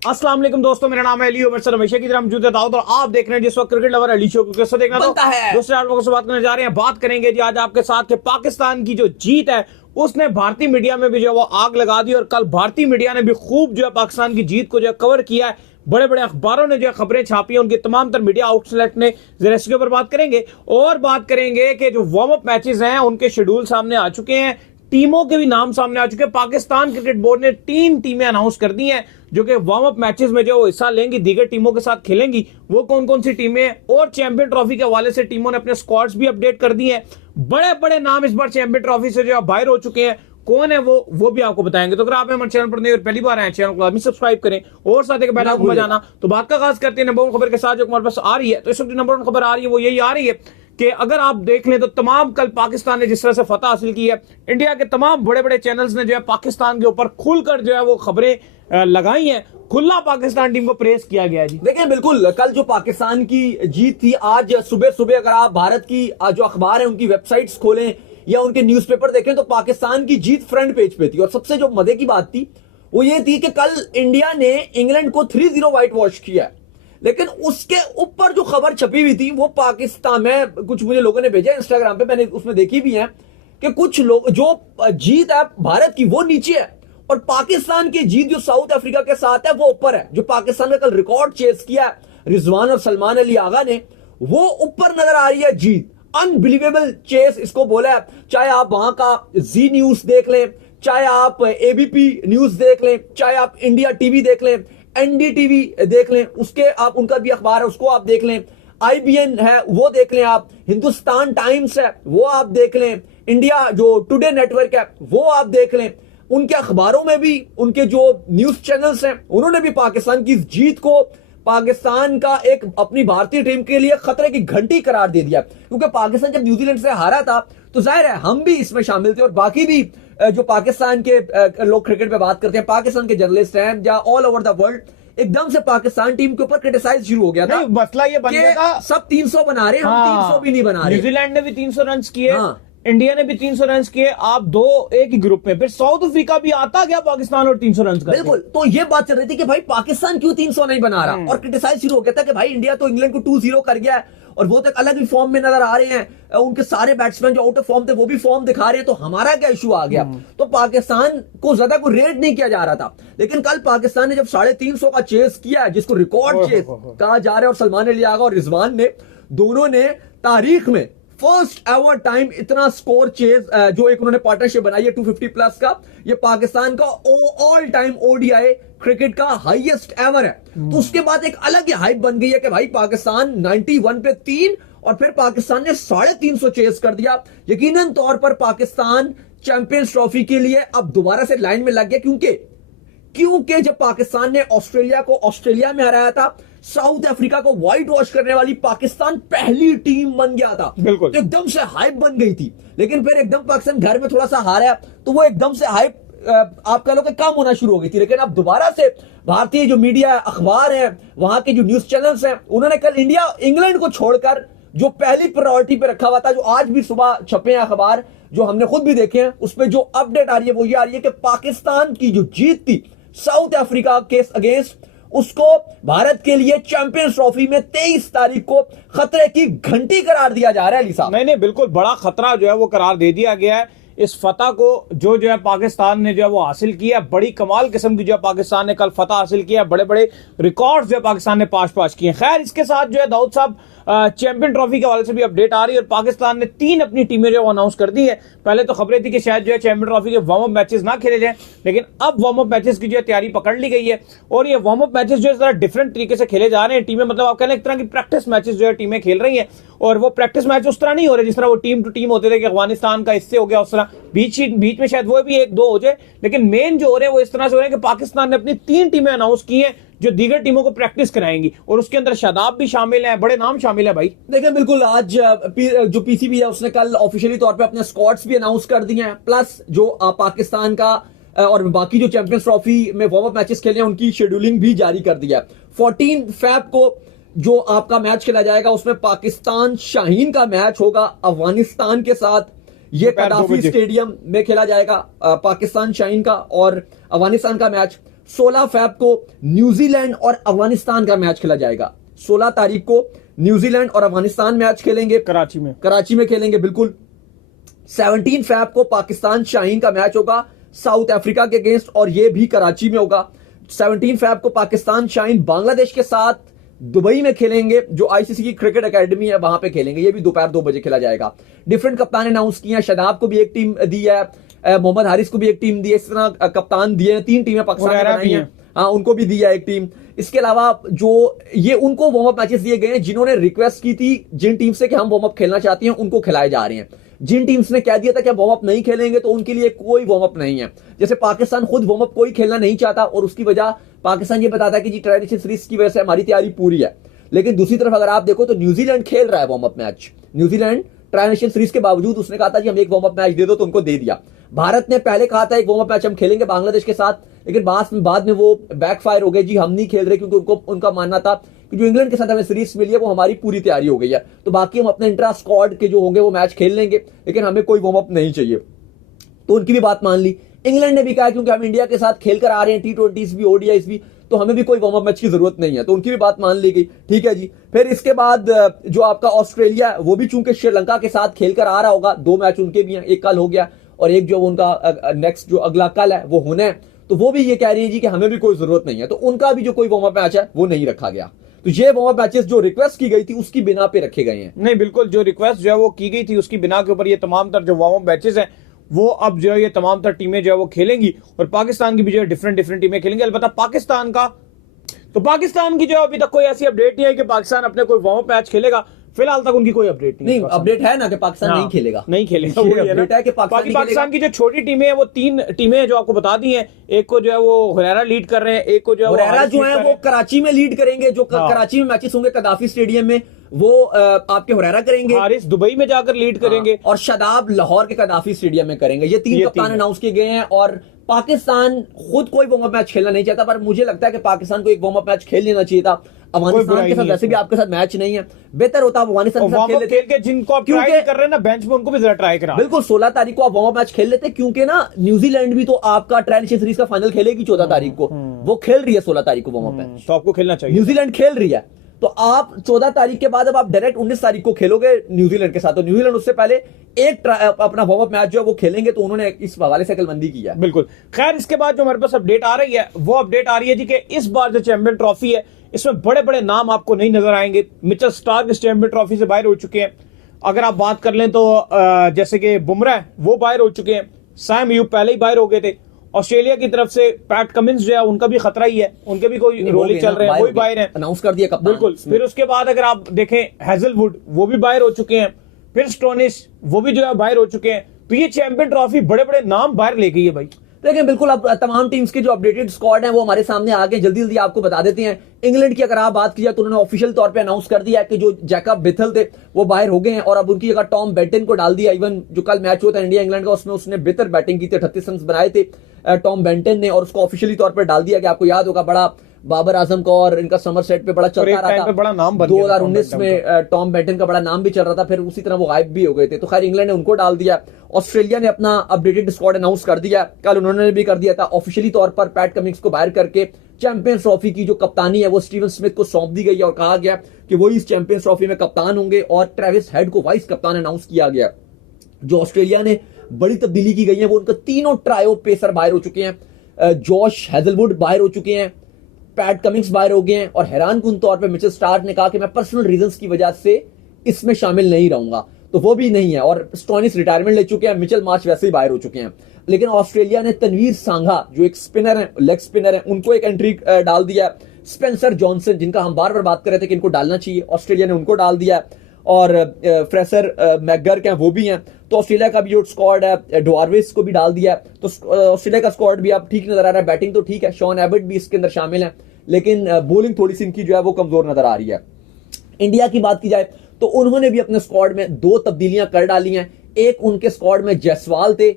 अस्सलाम वालेकुम दोस्तों, मेरा नाम है अली उमर सर, हमेशा की तरह मौजूद है दाऊद और आप देख रहे हैं जिस वक्त क्रिकेट लवर अली शो को कैसे देखना बनता है। दूसरे आप लोगों से बात करने जा रहे हैं। बात करेंगे जी आज आपके साथ के पाकिस्तान की जो जीत है उसने भारतीय मीडिया में भी जो वो आग लगा दी और कल भारतीय मीडिया ने भी खूब जो है पाकिस्तान की जीत को जो कवर किया है। बड़े बड़े अखबारों ने जो खबरें छापी है, उनकी तमाम तर मीडिया आउटलेट ने जरा इसके ऊपर बात करेंगे और बात करेंगे कि जो वार्म अप मैचेस हैं उनके शेड्यूल सामने आ चुके हैं, टीमों के भी नाम सामने आ चुके हैं। पाकिस्तान क्रिकेट बोर्ड ने 3 टीमें अनाउंस कर दी हैं जो कि वार्म अप मैचेस में जो हिस्सा लेंगी, दीगर टीमों के साथ खेलेंगी। वो कौन कौन सी टीमें और चैंपियन ट्रॉफी के हवाले से टीमों ने अपने स्क्वाड्स भी अपडेट कर दिए हैं। बड़े बड़े नाम इस बार चैंपियन ट्रॉफी से जो बाहर हो चुके हैं, कौन है वो भी आपको बताएंगे। तो अगर आप हमारे चैनल पर नए और पहली बार आए चैनल को आदमी सब्सक्राइब करें और साथ ही बेल आइकन बजाना। तो बात का आगाज करते हैं नंबर 1 खबर के साथ जो हमारे पास आ रही है। तो इस वक्त नंबर 1 खबर आ रही है वो यही आ रही है कि अगर आप देख लें तो तमाम कल पाकिस्तान ने जिस तरह से फतह हासिल की है, इंडिया के तमाम बड़े बड़े चैनल्स ने जो है पाकिस्तान के ऊपर खुलकर जो है वो खबरें लगाई हैं। खुला पाकिस्तान टीम को प्रेस किया गया जी। देखिए बिल्कुल, कल जो पाकिस्तान की जीत थी, आज सुबह सुबह अगर आप भारत की जो अखबार है उनकी वेबसाइट्स खोलें या उनके न्यूज़पेपर देखें तो पाकिस्तान की जीत फ्रंट पेज पे थी। और सबसे जो मजे की बात थी वो ये थी कि कल इंडिया ने इंग्लैंड को 3-0 व्हाइट वॉश किया है, लेकिन उसके ऊपर जो खबर छपी हुई थी वो पाकिस्तान में कुछ मुझे लोगों ने भेजा इंस्टाग्राम पे, मैंने उसमें देखी भी है कि कुछ लोग जो जीत है भारत की वो नीचे है और पाकिस्तान की जीत जो साउथ अफ्रीका के साथ है वो ऊपर है। जो पाकिस्तान ने कल रिकॉर्ड चेस किया है रिजवान और सलमान अली आगा ने, वो ऊपर नजर आ रही है जीत। अनबिलीवेबल चेस इसको बोला है। चाहे आप वहां का जी न्यूज देख लें, चाहे आप एबीपी न्यूज देख लें, चाहे आप इंडिया टीवी देख लें, एनडीटीवी देख लें, उसके आप उनका भी अखबार है उसको आप देख लें, आईबीएन है वो देख लें, आप हिंदुस्तान टाइम्स है वो आप देख लें, इंडिया जो टुडे नेटवर्क है वो आप देख लें। उनके अखबारों में भी उनके जो न्यूज चैनल्स हैं उन्होंने भी पाकिस्तान की जीत को पाकिस्तान का एक अपनी भारतीय टीम के लिए खतरे की घंटी करार दे दिया। क्योंकि पाकिस्तान जब न्यूजीलैंड से हारा था तो जाहिर है हम भी इसमें शामिल थे और बाकी भी जो पाकिस्तान के लोग क्रिकेट पे बात करते हैं, पाकिस्तान के जर्नलिस्ट हैं या ऑल ओवर द वर्ल्ड, एकदम से पाकिस्तान टीम के ऊपर क्रिटिसाइज शुरू हो गया था। मसला ये बन गया था सब 300 बना रहे हैं, हम 300 भी नहीं बना रहे। न्यूजीलैंड ने भी 300 रन किए, इंडिया ने भी 300 रन किए, आप दो एक ही ग्रुप में। फिर साउथ अफ्रीका भी आता गया पाकिस्तान और 300 रन कर। बिल्कुल, तो ये बात चल रही थी कि भाई पाकिस्तान क्यों 300 नहीं बना रहा और क्रिटिसाइज शुरू हो गया था कि भाई इंडिया तो इंग्लैंड को 2-0 कर गया है और वो तो अलग ही फॉर्म में नजर आ रहे हैं। उनके सारे बैट्समैन जो आउट ऑफ फॉर्म थे वो भी फॉर्म दिखा रहे हैं, तो हमारा क्या इशू आ गया। तो पाकिस्तान को ज्यादा कोई रेट नहीं किया जा रहा था, लेकिन कल पाकिस्तान ने जब 350 का चेस किया है, जिसको रिकॉर्ड चेस कहा जा रहा है, और सलमान अली आगा और रिजवान ने दोनों ने तारीख में फर्स्ट एवर टाइम इतना स्कोर चेज जो एक उन्होंने पार्टनरशिप बनाई है 250 प्लस का, ये पाकिस्तान का ऑल टाइम ओडीआई क्रिकेट का हाईएस्ट एवर है। तो उसके बाद एक अलग ही हाइप बन गई है कि भाई पाकिस्तान 91 पे 3 और फिर पाकिस्तान ने 350 चेज कर दिया। यकीनन तौर पर पाकिस्तान चैंपियंस ट्रॉफी के लिए अब दोबारा से लाइन में लग गया, क्योंकि जब पाकिस्तान ने ऑस्ट्रेलिया को ऑस्ट्रेलिया में हराया था, साउथ अफ्रीका को व्हाइट वॉश करने वाली पाकिस्तान पहली टीम बन गया था। बिल्कुल, तो एकदम से हाइप बन गई थी, लेकिन फिर एकदम पाकिस्तान घर में थोड़ा सा हारा तो वो एकदम से हाइप आप कह लो कि कम होना शुरू हो गई थी। लेकिन अब दोबारा से भारतीय जो मीडिया अखबार है, वहां के जो न्यूज चैनल्स हैं, उन्होंने कल इंडिया इंग्लैंड को छोड़कर जो पहली प्रायोरिटी पे रखा हुआ था, जो आज भी सुबह छपे हैं अखबार, जो हमने खुद भी देखे हैं, उसमें जो अपडेट आ रही है वो ये आ रही है कि पाकिस्तान की जो जीत थी साउथ अफ्रीका के अगेंस्ट, उसको भारत के लिए चैंपियंस ट्रॉफी में 23 तारीख को खतरे की घंटी करार दिया जा रहा है। अली साहब, नहीं, बिल्कुल बड़ा खतरा जो है वो करार दे दिया गया है। इस फतह को जो है पाकिस्तान ने जो है वो हासिल किया, बड़ी कमाल किस्म की जो है पाकिस्तान ने कल फतह हासिल किया, बड़े बड़े रिकॉर्ड्स जो है पाकिस्तान ने पाश किए। खैर, इसके साथ जो है दाऊद साहब चैंपियन ट्रॉफी के हवाले से भी अपडेट आ रही है और पाकिस्तान ने 3 अपनी टीमें जो अनाउंस कर दी है। पहले तो खबरें थी कि शायद जो है चैंपियन ट्रॉफी के वार्म अप मैचेस ना खेले जाएं, लेकिन अब वार्म अप मैचेस की जो है तैयारी पकड़ ली गई है और ये वार्म अप मैचेस जो है जरा डिफरेंट तरीके से खेले जा रहे हैं। टीमें मतलब आप कह लें एक तरह की प्रैक्टिस मैचेस जो है टीमें खेल रही हैं और वो प्रैक्टिस मैच उस तरह नहीं हो रहे जिस तरह वो टीम टू टीम होते थे कि अफगानिस्तान का इससे हो गया उस तरह, बीच में शायद वो भी 1-2 हो जाए, लेकिन मेन जो हो रहे हैं वो इस तरह से हो रहे हैं कि पाकिस्तान ने अपनी 3 टीमें अनाउंस की हैं जो दीगर टीमों को प्रैक्टिस कराएंगी और उसके अंदर शादाब भी शामिल है, बड़े नाम शामिल है। भाई देखिए बिल्कुल, आज जो पीसीबी है उसने कल ऑफिशियली तौर पे अपने स्क्वाड्स भी अनाउंस कर दिए हैं, प्लस जो पाकिस्तान का और बाकी जो चैंपियंस ट्रॉफी में वार्म अप मैचेस खेले हैं उनकी शेड्यूलिंग भी जारी कर दिया है। 14 फैब को जो आपका मैच खेला जाएगा उसमें पाकिस्तान शाहीन का मैच होगा अफगानिस्तान के साथ। ये कदाफी स्टेडियम में खेला जाएगा पाकिस्तान शाहीन का और अफगानिस्तान का मैच। 16 फरवरी को न्यूजीलैंड और अफगानिस्तान का मैच खेला जाएगा। 16 तारीख को न्यूजीलैंड और अफगानिस्तान मैच खेलेंगे, कराची में खेलेंगे, बिल्कुल। 17 फरवरी को पाकिस्तान शाहीन का मैच होगा साउथ अफ्रीका के अगेंस्ट, और यह भी कराची में होगा। 17 फरवरी को पाकिस्तान शाहीन बांग्लादेश के साथ दुबई में खेलेंगे, जो आईसीसी की क्रिकेट एकेडमी है वहां पे खेलेंगे। ये भी दोपहर 2 बजे खेला जाएगा। डिफरेंट कप्तान अनाउंस किए हैं, शदाब को भी एक टीम दी है, मोहम्मद हारिस को भी एक टीम दी है, इस तरह कप्तान दिए हैं। 3 टीमें पाकिस्तान ने बनाई हैं, हाँ, उनको भी दिया एक टीम। इसके अलावा जो ये उनको वार्म अप मैचेस दिए गए हैं जिन्होंने रिक्वेस्ट की थी जिन टीम से कि हम वार्म अप खेलना चाहते हैं, उनको खिलाए जा रहे हैं। जिन टीम्स ने कह दिया था कि वार्म अप नहीं खेलेंगे तो उनके लिए कोई वार्म अप नहीं है। जैसे पाकिस्तान खुद वार्म अप कोई खेलना नहीं चाहता और उसकी वजह पाकिस्तान ये बताता है कि जी ट्राई नेशन सीरीज की वजह से हमारी तैयारी पूरी है। लेकिन दूसरी तरफ अगर आप देखो तो न्यूजीलैंड खेल रहा है warm up match. New Zealand tri nation series के बावजूद उसने कहा था कि हम एक वार्म अप मैच दे दो, तो उनको दे दिया। भारत ने पहले कहा था एक वार्म अप मैच हम खेलेंगे बांग्लादेश के साथ, लेकिन बाद में वो बैकफायर हो गए, जी हम नहीं खेल रहे, क्योंकि उनका मानना था कि जो इंग्लैंड के साथ हमें सीरीज मिली है वो हमारी पूरी तैयारी हो गई है, तो बाकी हम अपने इंट्रा स्क्वाड के जो होंगे वो मैच खेल लेंगे, लेकिन हमें कोई वार्म अप नहीं चाहिए। तो उनकी भी बात मान ली। इंग्लैंड ने भी कहा क्योंकि हम इंडिया के साथ खेलकर आ रहे हैं T20s भी, ODIs भी, तो हमें भी कोई वार्म अप मैच की जरूरत नहीं है, तो उनकी भी बात मान ली गई। ठीक है जी। फिर इसके बाद जो आपका ऑस्ट्रेलिया वो भी चूंकि श्रीलंका के साथ खेलकर आ रहा होगा, 2 मैच उनके भी हैं, एक कल हो गया और एक जो उनका नेक्स्ट जो अगला कल है वो होना है, तो वो भी ये कह रही है जी कि हमें भी कोई जरूरत नहीं है, तो उनका भी जो कोई वार्म अप मैच है वो नहीं रखा गया। तो ये वार्म अप मैचेस जो रिक्वेस्ट की गई थी उसकी बिना पे रखे गए हैं। नहीं, बिल्कुल, जो रिक्वेस्ट जो है वो की गई थी उसकी बिना के ऊपर ये तमाम तर जो वार्म अप मैचेस हैं वो अब जो है ये तमाम तर टीमें जो है वो खेलेंगी, और पाकिस्तान की भी जो है डिफरेंट टीमें खेलेंगी। अलबत्ता पाकिस्तान की जो अभी तक कोई ऐसी अपडेट नहीं है कि पाकिस्तान अपने कोई वार्म अप मैच खेलेगा। फिलहाल तक उनकी कोई अपडेट नहीं। अपडेट है ना कि पाकिस्तान नहीं खेलेगा। अपडेट है कि पाकिस्तान की जो छोटी टीमें हैं वो 3 टीमें जो आपको बता दी हैं। एक को जो है वो हुरैरा लीड कर रहे हैं, एक को जो है हुरैरा जो है वो कराची में लीड करेंगे, जो कराची में मैचेस होंगे कदाफी स्टेडियम में वो आपके हुरैरा करेंगे, हारिस दुबई में जाकर लीड करेंगे, और शदाब लाहौर के कदाफी स्टेडियम में करेंगे। ये 3 कप्तान अनाउंस किए गए हैं। और पाकिस्तान खुद कोई वार्म अप मैच खेलना नहीं चाहता, पर मुझे लगता है कि पाकिस्तान को एक वार्म अप मैच खेल लेना चाहिए था। अफगानिस्तान के साथ वैसे भी आपके साथ मैच नहीं है, बेहतर होता अफगानिस्तान के साथ खेल लेते, जिनको आप ट्राई कर रहे हैं ना बेंच में, उनको भी जरा ट्राई करा। बिल्कुल, 16 तारीख को आप वार्म अप मैच खेल लेते, क्योंकि ना न्यूजीलैंड भी तो आपका ट्राई नेशन सीरीज का फाइनल खेलेगी 14 तारीख को, वो खेल रही है 16 तारीख को वार्म अप मैच, तो आपको खेलना चाहिए। न्यूजीलैंड खेल रही है, तो आप 14 तारीख के बाद अब आप डायरेक्ट 19 तारीख को खेलोगे न्यूजीलैंड के साथ, तो न्यूजीलैंड उससे पहले एक अपना वार्म अप मैच जो है वो खेलेंगे, तो उन्होंने इस हवाले से अकलमंदी की है। बिल्कुल। खैर, इसके बाद जो हमारे पास अपडेट आ रही है वो अपडेट आ रही है जी कि इस बार जो चैंपियन ट्रॉफी है इसमें बड़े बड़े नाम आपको नहीं नजर आएंगे। मिचेल स्टार्क इस चैंपियन ट्रॉफी से बाहर हो चुके हैं। अगर आप बात कर लें तो जैसे कि बुमराह वो बाहर हो चुके हैं, सैम अयूब पहले ही बाहर हो गए थे। ऑस्ट्रेलिया की तरफ से पैट कमिंस जो है उनका भी खतरा ही है, उनके भी कोई रोल चल रहे हैं, वही बाहर है, अनाउंस कर दिया कप्तान। बिल्कुल। फिर उसके बाद अगर आप देखें हेजलवुड वो भी बाहर हो चुके हैं, फिर स्टोनिस वो भी जो है बाहर हो चुके हैं। तो ये चैंपियन ट्रॉफी बड़े बड़े नाम बाहर ले गई है भाई। लेकिन बिल्कुल अब तमाम टीम्स के जो अपडेटेड स्क्वाड है वो हमारे सामने आ गए, जल्दी जल्दी आपको बता देते हैं। इंग्लैंड की अगर आप बात की जाए तो उन्होंने ऑफिशियल तौर पे अनाउंस कर दिया है कि जो जैकब बिथल थे वो बाहर हो गए हैं, और अब उनकी जगह टॉम बेंटन को डाल दिया। इवन जो कल मैच हुआ था इंडिया इंग्लैंड का उसमें उसने बेहतर बैटिंग की थी, 38 रन बनाए थे टॉम बेंटन ने, और उसको ऑफिशियली तौर पर डाल दिया कि आपको याद होगा बड़ा बाबर आजम का और इनका समर सेट पे बड़ा चलता रहा था, बड़ा नाम 2019 में टॉम बेंटन का बड़ा नाम भी चल रहा था, फिर उसी तरह वो गायब भी हो गए थे। तो खैर इंग्लैंड ने उनको डाल दिया। ऑस्ट्रेलिया ने अपना अपडेटेड स्क्वाड अनाउंस कर दिया, कल उन्होंने भी कर दिया था ऑफिशियली तौर पर। पैट कमिंस को बाहर करके चैंपियंस ट्रॉफी की जो कप्तानी है वो स्टीवन स्मिथ को सौंप दी गई है, और कहा गया कि वो इस चैंपियंस ट्रॉफी में कप्तान होंगे, और ट्रेविस हेड को वाइस कप्तान अनाउंस किया गया। जो ऑस्ट्रेलिया ने बड़ी तब्दीली की गई है वो उनका तीनों ट्रायो पेसर बाहर हो चुके हैं। जॉश हेजलवुड बाहर हो चुके हैं, पैट कमिंस बाहर हो गए हैं, और हैरानकुन तौर पे मिचेल स्टार्क ने कहा कि मैं पर्सनल रीजंस की वजह से इसमें शामिल नहीं रहूंगा, तो वो भी नहीं है। और स्टोनिस रिटायरमेंट ले चुके हैं, मिचेल मार्च वैसे ही बाहर हो चुके हैं। लेकिन ऑस्ट्रेलिया ने तनवीर सांघा जो एक स्पिनर है, लेग स्पिनर है, उनको एक एंट्री डाल दिया। स्पेंसर जॉनसन जिनका हम बार बार बात कर रहे थे कि इनको डालना चाहिए, ऑस्ट्रेलिया ने उनको डाल दिया, और फ्रेसर मैकगर्क हैं वो भी हैं। तो ऑस्ट्रेलिया का भी जो स्क्वाड है डॉर्विस को भी डाल दिया, तो ऑस्ट्रेलिया का स्क्वाड भी अब ठीक नजर आ रहा है। बैटिंग तो ठीक है, शॉन एबट भी इसके अंदर शामिल है, लेकिन बॉलिंग थोड़ी सी इनकी जो है वो कमजोर नजर आ रही है। इंडिया की बात की जाए तो उन्होंने भी अपने स्क्वाड में 2 तब्दीलियां कर डाली हैं। एक उनके स्क्वाड में जायसवाल थे,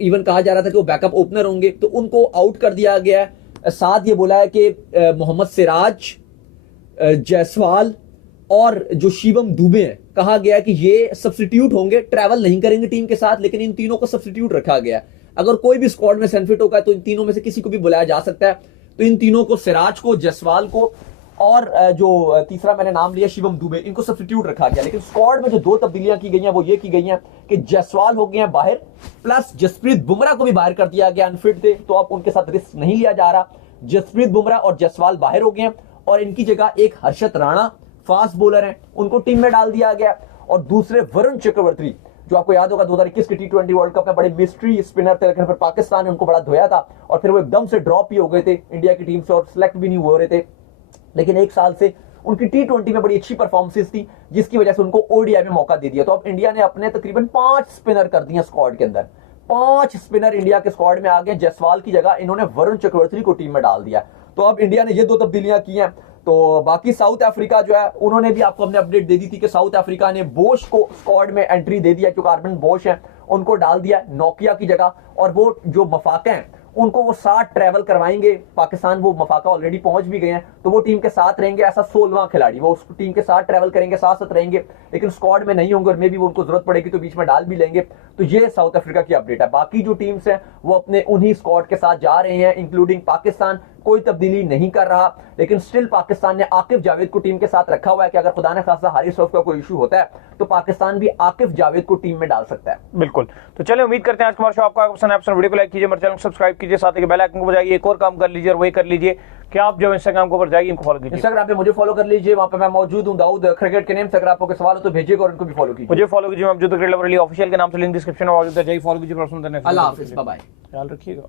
इवन कहा जा रहा था कि वो बैकअप ओपनर होंगे, तो उनको आउट कर दिया गया है। साथ ये बोला है कि मोहम्मद सिराज, जायसवाल और जो शिवम दुबे हैं, कहा गया कि ये सब्स्टिट्यूट होंगे, ट्रैवल नहीं करेंगे टीम के साथ, लेकिन इन तीनों को सब्स्टिट्यूट रखा गया। अगर कोई भी स्क्वाड में सेनफिट होगा तो इन तीनों में से किसी को भी बुलाया जा सकता है। तो इन तीनों को, सिराज को, जायसवाल को और जो तीसरा मैंने नाम लिया शिवम दुबे, इनको सब्स्टिट्यूट रखा गया। लेकिन स्क्वाड में जो 2 तब्दीलियां की गई हैं वो ये की गई हैं कि जायसवाल हो गए हैं बाहर, प्लस जसप्रीत बुमराह को भी बाहर कर दिया गया, अनफिट थे तो अब उनके साथ रिस्क नहीं लिया जा रहा। जसप्रीत बुमराह और जायसवाल बाहर हो गए हैं और इनकी जगह एक हर्षद राणा फास्ट बॉलर हैं, उनको टीम में डाल दिया गया। और दूसरे वरुण चक्रवर्ती, जो आपको याद होगा 2021 के T20 वर्ल्ड कप में बड़े मिस्ट्री स्पिनर थे, लेकिन फिर पाकिस्तान ने उनको बड़ा धोया था और फिर वो एकदम से ड्रॉप ही हो गए थे इंडिया की टीम से और सिलेक्ट भी नहीं हो रहे थे। लेकिन 1 साल से उनकी T20 में बड़ी अच्छी परफॉर्मेंसेस थी, जिसकी वजह से उनको ओडीआई में मौका दे दिया। तो अब इंडिया ने अपने तकरीबन 5 स्पिनर कर दिए स्क्वाड के अंदर, 5 स्पिनर इंडिया के स्क्वाड में आ गए। जायसवाल की जगह इन्होंने वरुण चक्रवर्ती को टीम में डाल दिया। तो अब इंडिया ने ये 2 तब्दीलियां की हैं। तो बाकी साउथ अफ्रीका जो है, उन्होंने भी आपको हमने अपडेट दे दी थी कि साउथ अफ्रीका ने बोश को स्क्वाड में एंट्री दे दिया, क्योंकि कार्बन बोश है, उनको डाल दिया नोकिया की जगह। और वो जो मफाका हैं उनको वो 60 ट्रैवल करवाएंगे पाकिस्तान, वो मफाका ऑलरेडी पहुंच भी गए हैं, तो वो टीम के साथ रहेंगे। ऐसा 16वां खिलाड़ी वो उस टीम के साथ ट्रैवल करेंगे, साथ रहेंगे, लेकिन स्क्वाड में नहीं होंगे और मे भी वो उनको जरूरत पड़ेगी तो बीच में डाल भी लेंगे। तो ये साउथ अफ्रीका की अपडेट है। बाकी जो टीम्स हैं वो अपने उन्हीं स्क्वाड के साथ जा रहे हैं, इंक्लूडिंग पाकिस्तान कोई तब्दीली नहीं कर रहा। लेकिन स्टिल पाकिस्तान ने आकिफ जावेद को टीम के साथ रखा हुआ है कि अगर खुदा न खास्ता हारिस रऊफ का कोई इशू होता है तो पाकिस्तान भी आकिफ जावेद को टीम में डाल सकता है। बिल्कुल। तो चलिए, उम्मीद करते हैं आज हमारा शो आपको पसंद है। वीडियो को लाइक कीजिए, मेरे चैनल को सब्सक्राइब कीजिए, साथ ही बेल आइकन को बजाइए। एक और काम कर लीजिए और वही कर लीजिए कि आप जो इंस्टाग्राम के ऊपर जाइए, इनको फॉलो कीजिए। इंस्टाग्राम पे मुझे फॉलो कर लीजिए, वहां पे मैं मौजूद हूं, दाऊद क्रिकेट के नेम से। अगर आपको कोई सवाल हो तो भेजिएगा और इनको भी फॉलो कीजिए। मुझे फॉलो कीजिए, मैं Abdul cricket lover Ali official के नाम से, लिंक डिस्क्रिप्शन में मौजूद है। जाइए फॉलो कीजिए। अल्लाह हाफिज़, बाय बाय, ख्याल रखिएगा।